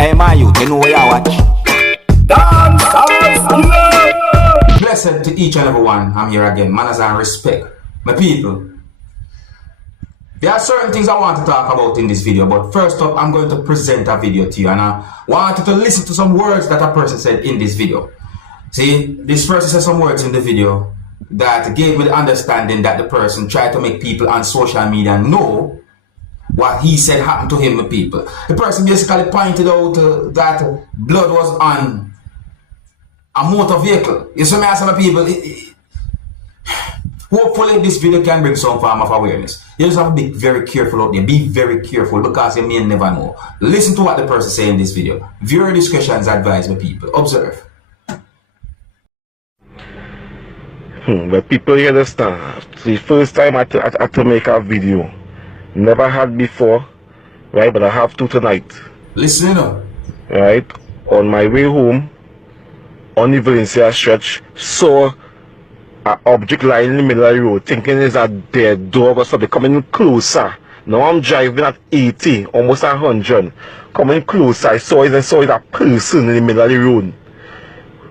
Hey, my youth, you know where you watch? Dancehall skilla. Blessed to each and every one. I'm here again. Manners and respect. My people. There are certain things I want to talk about in this video, but first up, I'm going to present a video to you, and I want you to listen to some words that a person said in this video. See, this person said some words in the video that gave me the understanding that the person tried to make people on social media know what he said happened to him with people. The person basically pointed out that blood was on a motor vehicle. You see me asking people, hopefully this video can bring some form of awareness. You just have to be very careful out there. Be very careful because you may never know. Listen to what the person said in this video. Viewer discretion is advised by people. Observe. But people you understand. The first time I had to make a video. Never had before, right? But I have to tonight. Listen up. Right? On my way home, on the Valencia stretch, saw an object lying in the middle of the road, thinking it's a dead dog or something, coming closer. Now I'm driving at 80, almost 100. Coming closer, I saw it a person in the middle of the road.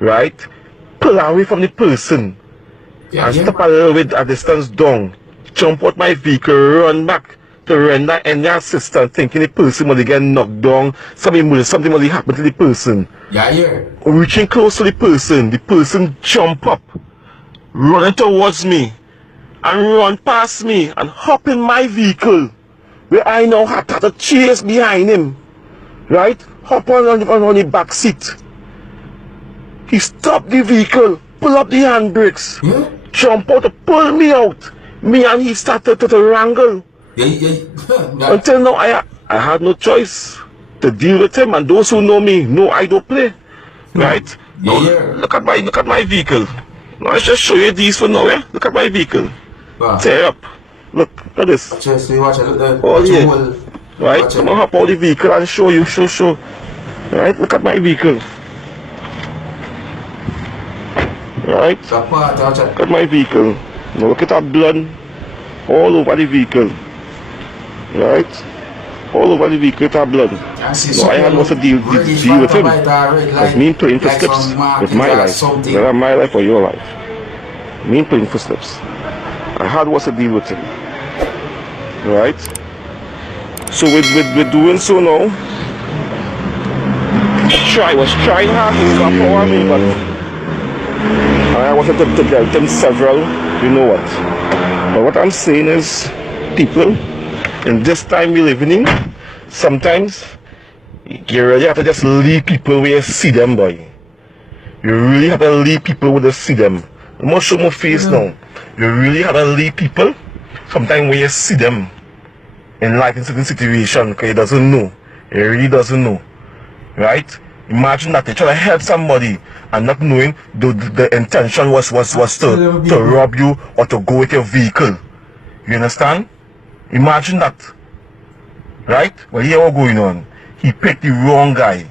Right? Pull away from the person. And step a little bit a distance down. Jump out my vehicle, run back to render any assistance, thinking the person will get knocked down, something will happen to the person. Yeah. Reaching close to the person jump up, running towards me, and run past me, and hop in my vehicle, where I now had to chase behind him. Right? Hop on the back seat. He stopped the vehicle, pull up the handbrakes, jump out to pull me out. Me and he started to wrangle. Until now, I had no choice to deal with him. And those who know me know I don't play. Right? Now, look at my vehicle. Now, let's just show you these for now. Look at my vehicle. Wow. Tear up. Look at this. Just watch it. All here. Right? I'm gonna hop out the vehicle and show you. Show. Right? Look at my vehicle. Right? Look at my vehicle. Now look at that blood all over the vehicle. Right? All over the vehicle, that blood. No, I had also deal with him. Because me playing for steps with my life. Whether my life or your life. Me playing for steps. I had also deal with him. Right? So with doing so now, I was trying hard to empower me, but I wanted to get them several, you know what. But what I'm saying is, people, in this time we living in, sometimes you really have to just leave people where you see them, boy. You really have to leave people where you see them. You must show my face now. You really have to leave people sometimes where you see them in life in certain situation, because he doesn't know. He really doesn't know. Right? Imagine that they try to help somebody and not knowing the intention was to rob you or to go with your vehicle. You understand? Imagine that. Right? Well, here what's going on. He picked the wrong guy.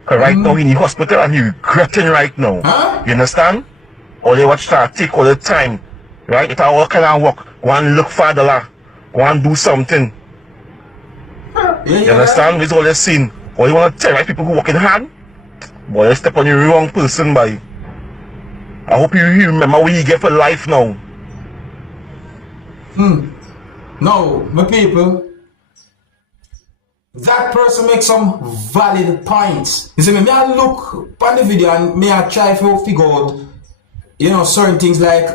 Because right now he's in the hospital and he's regretting right now. You understand? All they watch that take all the time. Right? It's all kind of work. Go and look for the law. Go and do something. You understand? It's all they're seeing. Or you want to tell right people who working hard? Boy, you step on the wrong person, boy. I hope you remember what you get for life now. No, my people. That person makes some valid points. You see me I look on the video and me I try to figure out, you know, certain things like,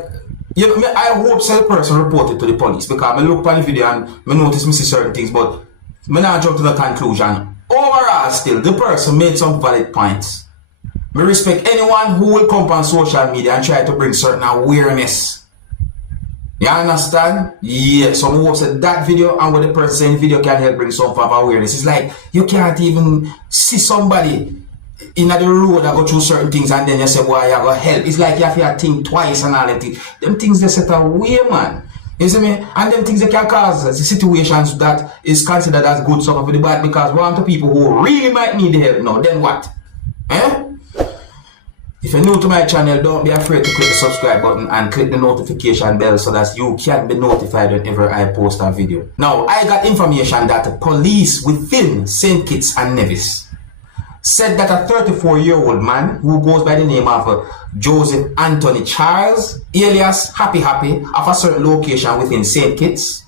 you know, I hope the person reported to the police, because I look on the video and I notice me see certain things, but I not jump to the conclusion. Overall, still, the person made some valid points. I respect anyone who will come on social media and try to bring certain awareness. You understand? Yeah, some who said that video and what the person saying in the video can help bring some form of awareness. It's like you can't even see somebody in the road that go through certain things and then you say, boy, you gotta help. It's like you have to think twice and all that. Them things they set away, man. You see me? And them things that can cause situations that is considered as good stuff for the bad, because we want the people who really might need the help now. Then what? If you're new to my channel, don't be afraid to click the subscribe button and click the notification bell so that you can be notified whenever I post a video. Now, I got information that the police within St. Kitts and Nevis said that a 34-year-old man who goes by the name of Joseph Anthony Charles, alias Happy Happy, of a certain location within St. Kitts,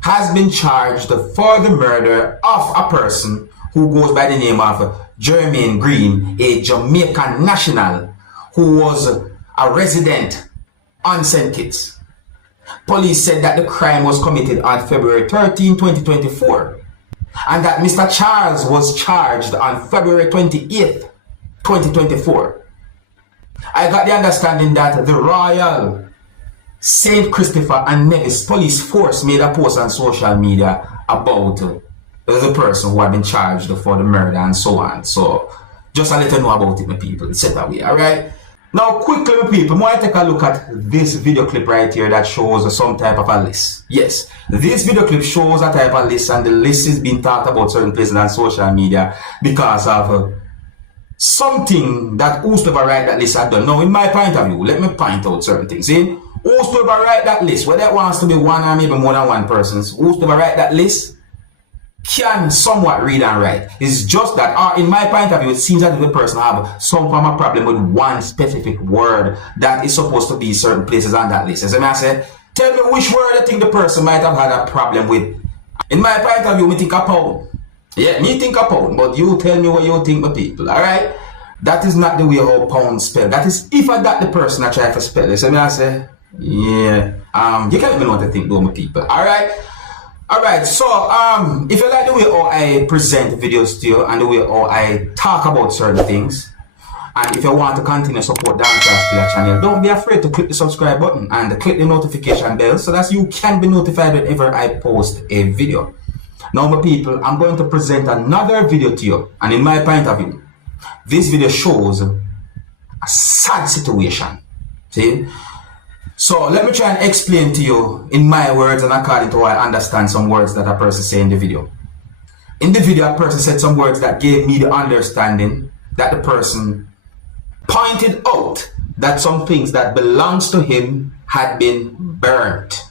has been charged for the murder of a person who goes by the name of Jermaine Green, a Jamaican national who was a resident on St. Kitts. Police said that the crime was committed on February 13, 2024, and that Mr. Charles was charged on February 28, 2024. I got the understanding that the Royal St. Christopher and Nevis police force made a post on social media about the person who had been charged for the murder and so on. So just a little know about it, my people. It's set away, alright? Now quickly, my people, I want to take a look at this video clip right here that shows some type of a list. Yes, this video clip shows a type of list, and the list is being talked about certain places on social media because of something that whosoever write that list had done. Now, in my point of view, let me point out certain things. See, whosoever write that list, whether it wants to be one or maybe more than one person, whosoever write that list can somewhat read and write. It's just that, in my point of view, it seems that the person have some form of problem with one specific word that is supposed to be certain places on that list. As I said, tell me which word you think the person might have had a problem with. In my point of view, me think a pound. Yeah, me think a pound, but you tell me what you think, my people, alright? That is not the way how pound spell. That is if I got the person I try to spell it. So I say, yeah, you can't even know what to think though, my people, alright? Alright, so if you like the way how I present videos to you and the way how I talk about certain things, and if you want to continue to support the Dancehall channel, don't be afraid to click the subscribe button and click the notification bell so that you can be notified whenever I post a video. Now, my people, I'm going to present another video to you, and in my point of view, this video shows a sad situation. See? So let me try and explain to you in my words and according to how I understand some words that a person say in the video. In the video, a person said some words that gave me the understanding that the person pointed out that some things that belongs to him had been burnt.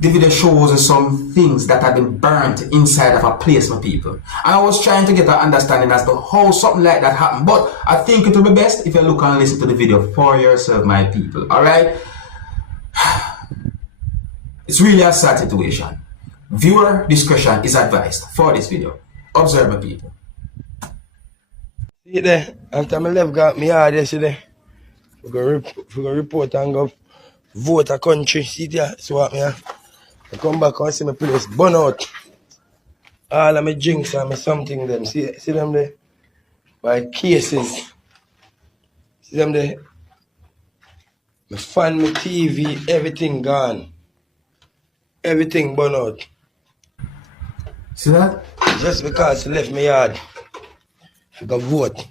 The video shows some things that had been burnt inside of a place, my people. And I was trying to get an understanding as to how something like that happened. But I think it will be best if you look and listen to the video for yourself, my people. Alright? It's really a sad situation. Viewer discretion is advised for this video. Observe, my people. See there, after I left got me yard yesterday, we're gonna report and go vote a country. See there, so what me I come back and see my place burn out. All of my drinks and my something them. See them there? My cases. See them there? My fan, my TV, everything gone. Everything burn out. See that? Just because I left my yard. You go vote.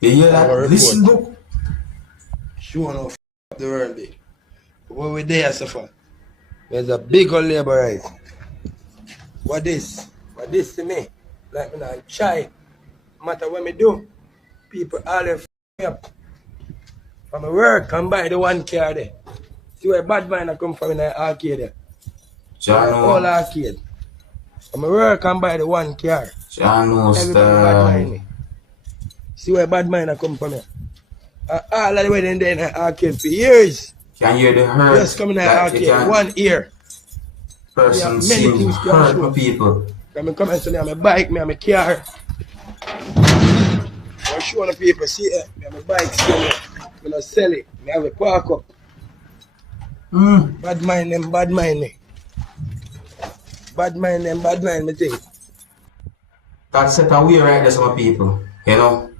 You hear that? Listen, look. Sure enough, the world big. What we there so far? There's a big old Laborite. What this? What this to me? Like me not try. No matter what me do, people all them me up. From my work, come buy the one car there. See where bad man I come from in the arcade there. All arcade. From my work, come buy the one car. Everybody bad mind me. See where bad mind I come from here. All of the way in there in the arcade for years. Can you hear the hurt? Just come in the arcade, one ear. Person seems hurt for people. I'm coming to me on my bike, me on my car. I'm showing the people, see it, me on my bike, see it. I'm not sell it, me have a park up. Bad mind them, bad mind me. Bad mind them, bad mind me thing. That's set away right there, some people. You know?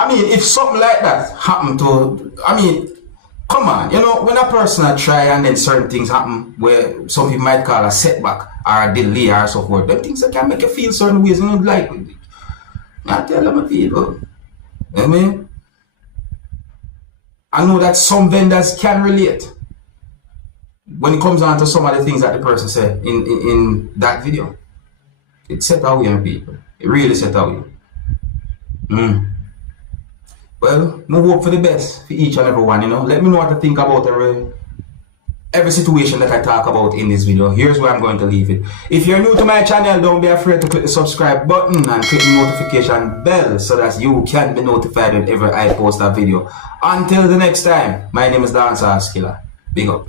I mean, if something like that happened to, I mean, come on, you know, when a person try and then certain things happen where some people might call a setback or a delay or so forth, them things that can make you feel certain ways, you know, like, I tell them people, you know what I mean? I know that some vendors can relate when it comes down to some of the things that the person said in that video. It set away on people. It really set away. Well, no hope for the best for each and every one, you know. Let me know what to think about every situation that I talk about in this video. Here's where I'm going to leave it. If you're new to my channel, don't be afraid to click the subscribe button and click the notification bell so that you can be notified whenever I post a video. Until the next time, my name is Dancehall Skilla. Big up.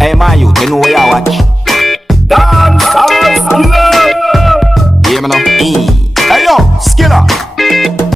Hey, my youth, you know where you watch. Dance!